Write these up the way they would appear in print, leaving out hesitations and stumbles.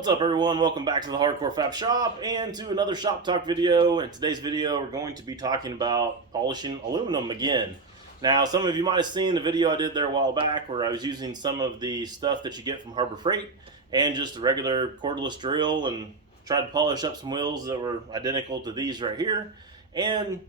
What's up everyone, welcome back to the Hardcore Fab Shop and to another Shop Talk video. In today's video we're going to be talking about polishing aluminum again. Now some of you might have seen the video I did there a while back where I was using some of the stuff that you get from Harbor Freight and just a regular cordless drill and tried to polish up some wheels that were identical to these right here. And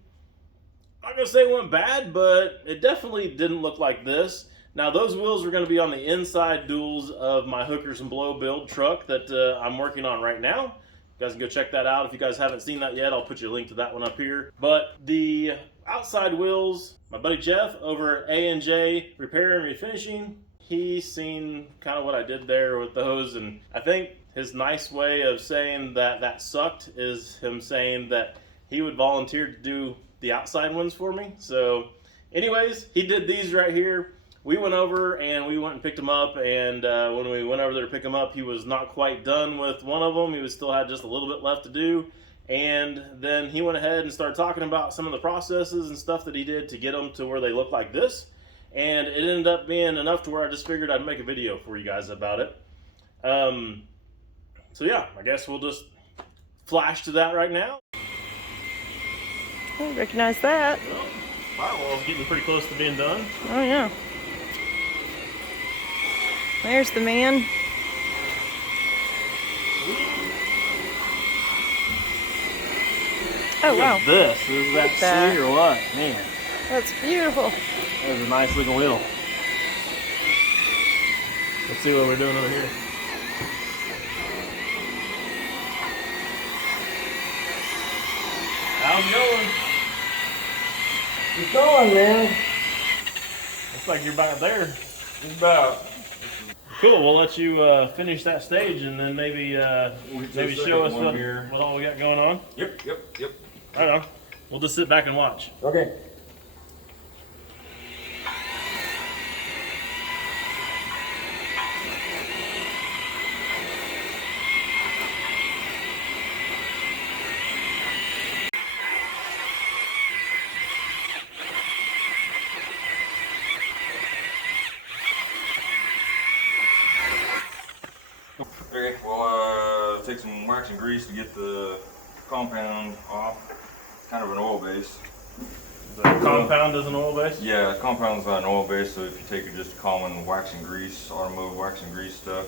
I'm not going to say it went bad, but it definitely didn't look like this. Now those wheels are going to be on the inside duals of my Hookers and Blow build truck that I'm working on right now. You guys can go check that out. If you guys haven't seen that yet, I'll put you a link to that one up here. But the outside wheels, my buddy Jeff over at A&J Repair and Refinishing, he's seen kind of what I did there with those, and I think his nice way of saying that that sucked is him saying that he would volunteer to do the outside ones for me. So anyways, he did these right here. We went over and we went and picked him up, and when we went over there to pick him up, he was not quite done with one of them. He still had just a little bit left to do, and then he went ahead and started talking about some of the processes and stuff that he did to get them to where they look like this, and it ended up being enough to where I just figured I'd make a video for you guys about it. So yeah, I guess we'll just flash to that right now. I recognize that. Well, firewall's getting pretty close to being done. Oh yeah. There's the man. Oh wow. This is that sea or what? Man, That's beautiful. that's a nice looking wheel. Let's see what we're doing over here. How's it going? It's going, man. Looks like you're about there. It's about. Cool. We'll let you finish that stage, and then maybe show us what all we got going on. Yep. I don't know. We'll just sit back and watch. Okay. Okay, well, take some wax and grease to get the compound off. It's kind of an oil base. The compound is an oil base? Yeah, compound's not an oil base, so if you take just common wax and grease, automotive wax and grease stuff,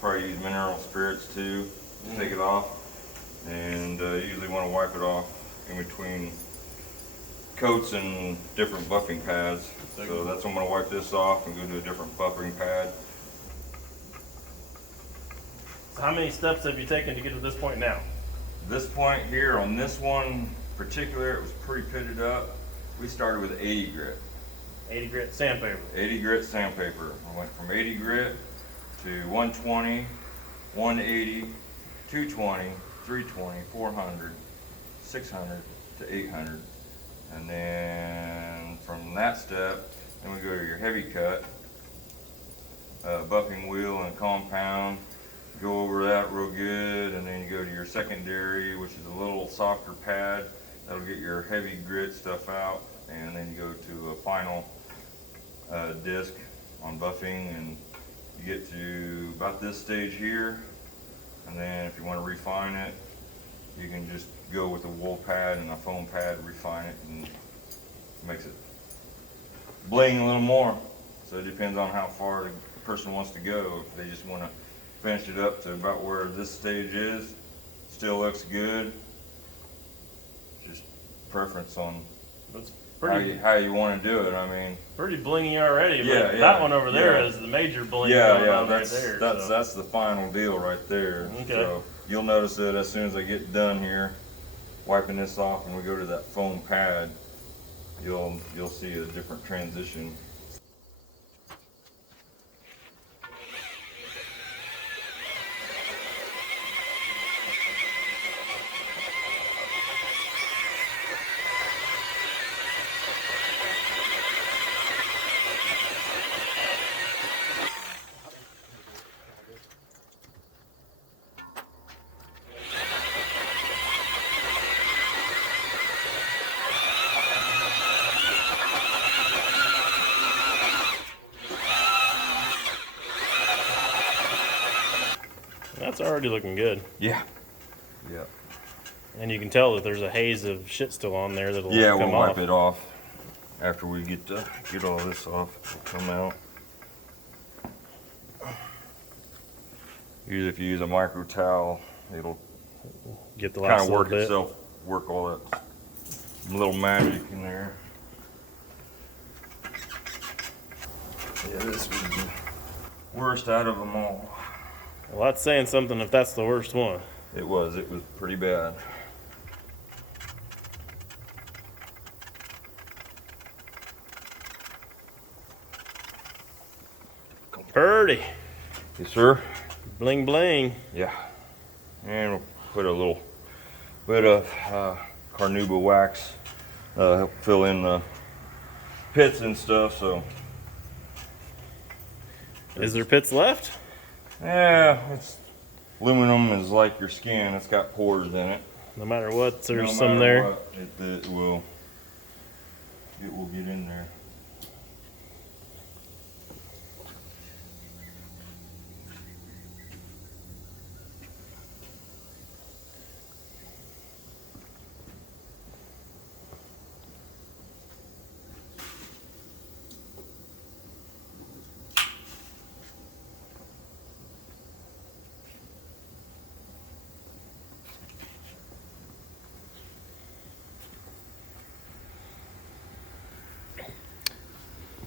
probably use mineral spirits too to take it off. And you usually want to wipe it off in between coats and different buffing pads. So that's when I'm going to wipe this off and go to a different buffing pad. So how many steps have you taken to get to this point now? This point here on this one particular, it was pretty pitted up. We started with 80 grit. 80 grit sandpaper. 80 grit sandpaper. I went from 80 grit to 120, 180, 220, 320, 400, 600 to 800. And then from that step, then we go to your heavy cut, buffing wheel and compound. Go over that real good, and then you go to your secondary, which is a little softer pad. That'll get your heavy grit stuff out, and then you go to a final disc on buffing, and you get to about this stage here. And then if you want to refine it, you can just go with a wool pad and a foam pad, refine it, and it makes it bling a little more. So it depends on how far the person wants to go. If they just want to finish it up to about where this stage is, still looks good. Just preference on That's pretty how you want to do it. I mean, pretty blingy already. Yeah, but yeah, that one over there yeah. is the major bling. yeah, right there. that's the final deal right there. Okay. So you'll notice that as soon as I get done here, wiping this off, and we go to that foam pad, you'll see a different transition. That's already looking good. Yeah. Yeah. And you can tell that there's a haze of shit still on there that'll Yeah, come we'll wipe off. it off after we get all this off. It'll come out. Usually if you use a micro towel, it'll Get the kind last of little work bit. itself, work all that little magic in there. Yeah, this was the worst out of them all. Well, that's saying something if that's the worst one. It was pretty bad. Purdy. Yes, sir. Bling bling. Yeah. And we'll put a little bit of carnauba wax, help fill in the pits and stuff. So, Is there pits left? yeah, aluminum is like your skin. It's got pores in it. No matter what, there's No some matter there. what, it will get in there.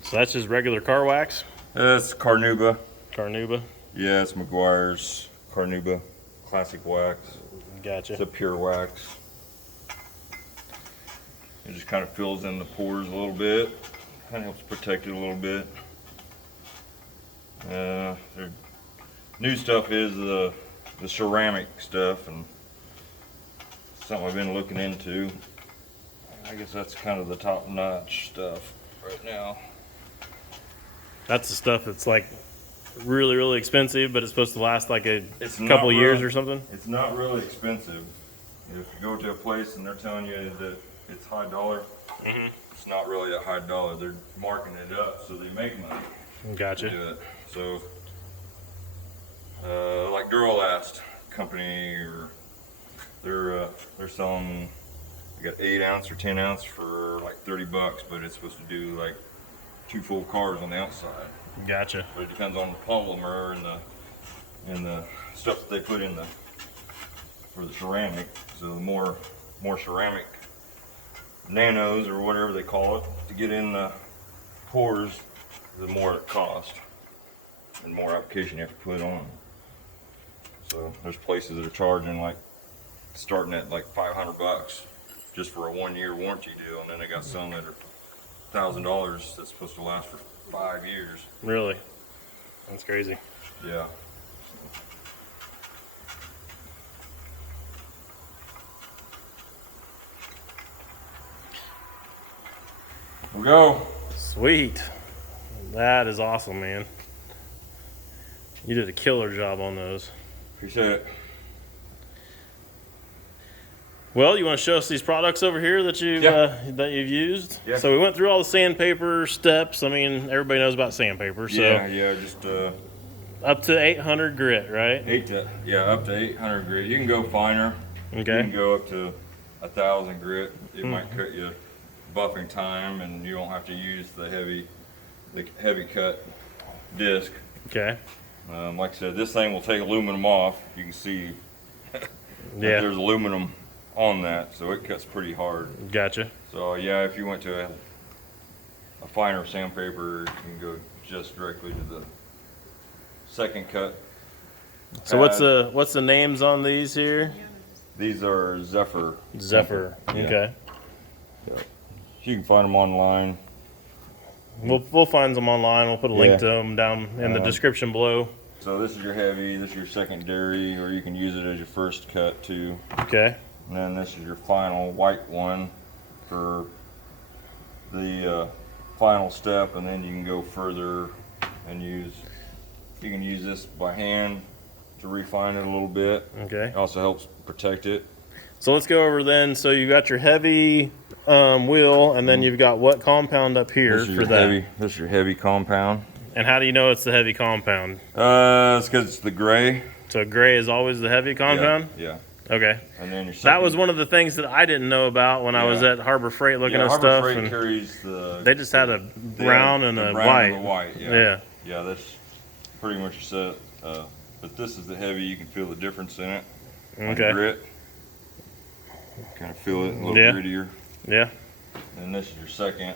So that's just regular car wax, It's carnauba. carnauba. Yeah, it's McGuire's carnauba classic wax. Gotcha. It's a pure wax. It just kind of fills in the pores a little bit. Kind of helps protect it a little bit. Their new stuff is the ceramic stuff, and something I've been looking into. I guess that's kind of the top-notch stuff right now. That's the stuff that's like really, really expensive, but it's supposed to last like a It's couple not years really- or something. It's not really expensive. If you go to a place and they're telling you that it's high dollar, it's not really a high dollar. They're marking it up so they make money to Gotcha. do it. So, like Duralast company, or they're selling. They got 8 ounce or 10 ounce for like $30, but it's supposed to do like 2 full cars on the outside. Gotcha. But it depends on the polymer and the stuff that they put in for the ceramic. So the more ceramic nanos or whatever they call it to get in the pores, the more it costs and more application you have to put on. So there's places that are charging like starting at like $500 just for a 1-year warranty deal, and then they got some that are $1,000 that's supposed to last for 5 years. Really? That's crazy. Yeah. We'll go. Sweet. That is awesome, man. You did a killer job on those. Appreciate it. Well, you want to show us these products over here that you've used? Yeah. So we went through all the sandpaper steps. I mean, everybody knows about sandpaper. So Yeah, just up to 800 grit, right? up to 800 grit. You can go finer. You can Okay. go up to 1,000 grit. It might cut you buffing time, and you don't have to use the heavy cut disc. Okay. Like I said, this thing will take aluminum off. You can see that Yeah. there's aluminum on that, so it cuts pretty hard. Gotcha. So yeah, if you went to a finer sandpaper, you can go just directly to the second cut. So what's the names on these here? These are Zephyr. Zephyr. Yeah. Okay. You can find them online. We'll find them online. We'll put a link Yeah. to them down in the description below. So this is your heavy, this is your secondary, or you can use it as your first cut too. Okay. And then this is your final white one for the final step, and then you can go further and you can use this by hand to refine it a little bit. Okay. It also helps protect it. So let's go over then. So you've got your heavy wheel, and then you've got what compound up here This is for your that? heavy. This is your heavy compound. And how do you know it's the heavy compound? It's because it's the gray. So gray is always the heavy compound? Yeah. Okay. And then your That was one of the things that I didn't know about when I was at Harbor Freight looking at Harbor stuff. Freight And carries the. they just had a brown and a brown white. And the white. Yeah. Yeah, that's pretty much set. But this is the heavy. You can feel the difference in it. Okay. Grit. Kind of feel it a little grittier. Yeah. And this is your second.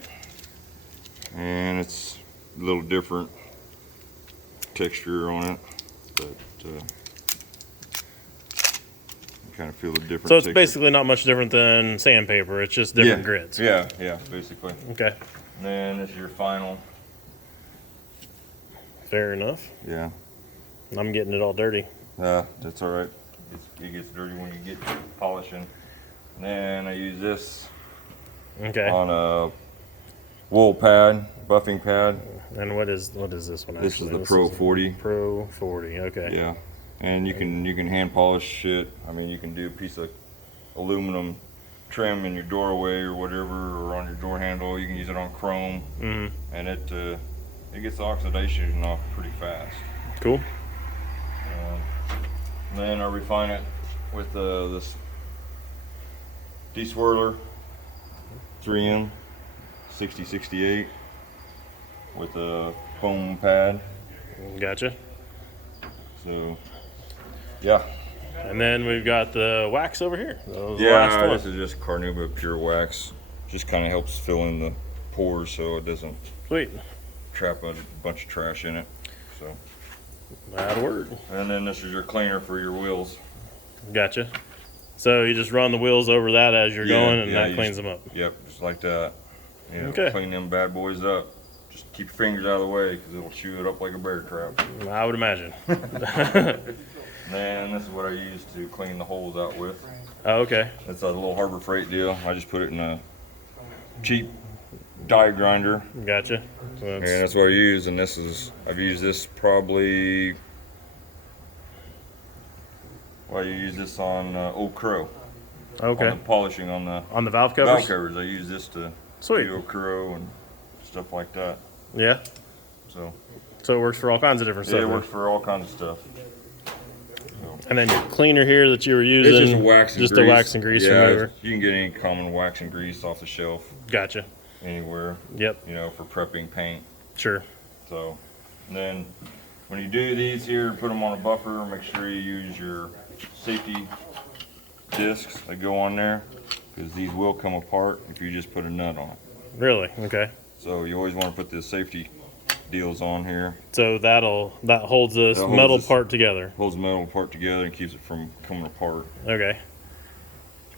And it's a little different texture on it, but you kind of feel the difference. So it's basically not much different than sandpaper. It's just different grits. Yeah, basically. Okay. And then this is your final. Fair enough. Yeah. I'm getting it all dirty. That's all right. It gets dirty when you get polishing. And then I use this on a wool pad, buffing pad. And what is this one? This is the Pro 40. Pro 40. Okay. Yeah. And you can hand polish it. I mean, you can do a piece of aluminum trim in your doorway or whatever, or on your door handle. You can use it on chrome, and it gets the oxidation off pretty fast. Cool. And then I refine it with this deswirler 3M 6068 with a foam pad. Gotcha. So, yeah. And then we've got the wax over here. The last one. This is just Carnauba Pure Wax. Just kind of helps fill in the pores so it doesn't trap a bunch of trash in it. So. Bad word. And then this is your cleaner for your wheels. Gotcha. So you just run the wheels over that as you're going, and that cleans them up. Yep, just like that. You know, Okay. Clean them bad boys up. Just keep your fingers out of the way because it'll chew it up like a bear trap. I would imagine. And this is what I use to clean the holes out with. Oh, okay. It's a little Harbor Freight deal. I just put it in a cheap die grinder. Gotcha. So And that's what I use. And I've used this probably. Well, you use this on Old Crow. Okay. On the polishing on the valve covers. Valve covers. I use this to do Old Crow and stuff like that. Yeah. So it works for all kinds of different stuff. Yeah, it works for all kinds of stuff. And then your cleaner here that you were using. It's just wax and grease. A wax and grease remover. You can get any common wax and grease off the shelf. Gotcha. Anywhere. Yep. You know, for prepping paint. Sure. So, and then when you do these here, put them on a buffer. Make sure you use your safety discs that go on there, because these will come apart if you just put a nut on it. Really? Okay. So you always want to put the safety deals on here. So that holds this metal part together. Holds the metal part together and keeps it from coming apart. Okay.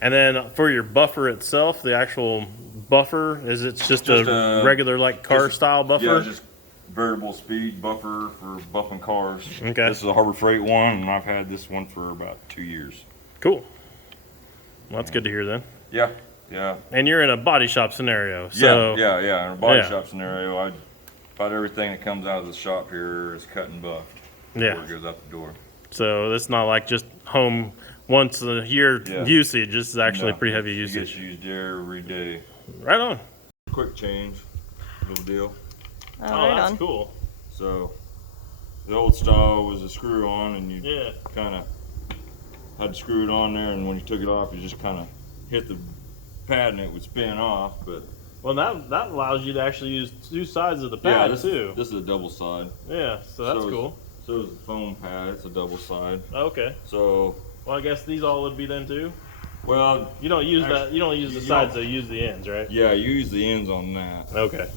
And then for your buffer itself, the actual buffer, is it just a regular like car style buffer? Yeah, just variable speed buffer for buffing cars. Okay. This is a Harbor Freight one, and I've had this one for about 2 years. Cool. Well, that's good to hear then. Yeah, yeah. And you're in a body shop scenario, so yeah. In a body shop scenario, about everything that comes out of the shop here is cut and buffed before it goes out the door. So it's not like just home once a year usage. This is actually pretty heavy usage. It gets used every day. Right on. Quick change, little deal. Oh, that's cool. So the old style was a screw on, and you kind of had to screw it on there, and when you took it off, you just kind of hit the pad and it would spin off. But well, that allows you to actually use two sides of the pad too. This is a double side. Yeah, so that's cool. So is the foam pad. It's a double side. Okay. So well, I guess these all would be then too. Well, you don't use that. You don't use the sides. Though. You use the ends, right? Yeah, you use the ends on that. Okay.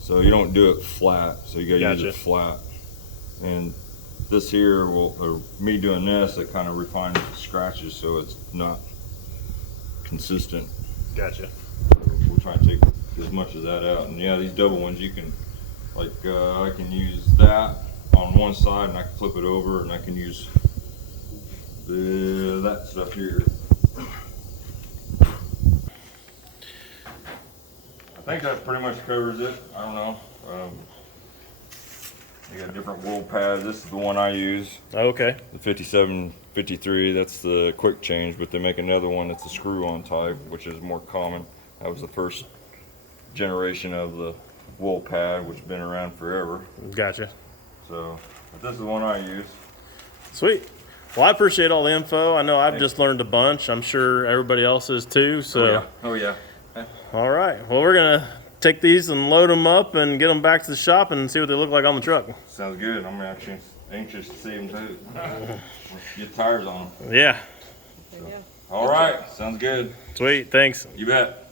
So you don't do it flat. So you gotta use it flat. And this here or me doing this, it kind of refines the scratches so it's not consistent. Gotcha. We'll try and take as much of that out. And yeah, these double ones you can, like I can use that on one side and I can flip it over, and I can use that stuff here. I think that pretty much covers it. I don't know. You got different wool pads. This is the one I use. Okay. The 5753, that's the quick change, but they make another one that's a screw-on type, which is more common. That was the first generation of the wool pad, which has been around forever. Gotcha. So, but this is the one I use. Sweet. Well, I appreciate all the info. I know I've just learned a bunch. I'm sure everybody else is too. So, Oh yeah. all right. Well, we're gonna take these and load them up and get them back to the shop and see what they look like on the truck. Sounds good. I'm actually anxious to see them too. Get tires on them. Yeah. All right. Sounds good. Sweet. Thanks. You bet.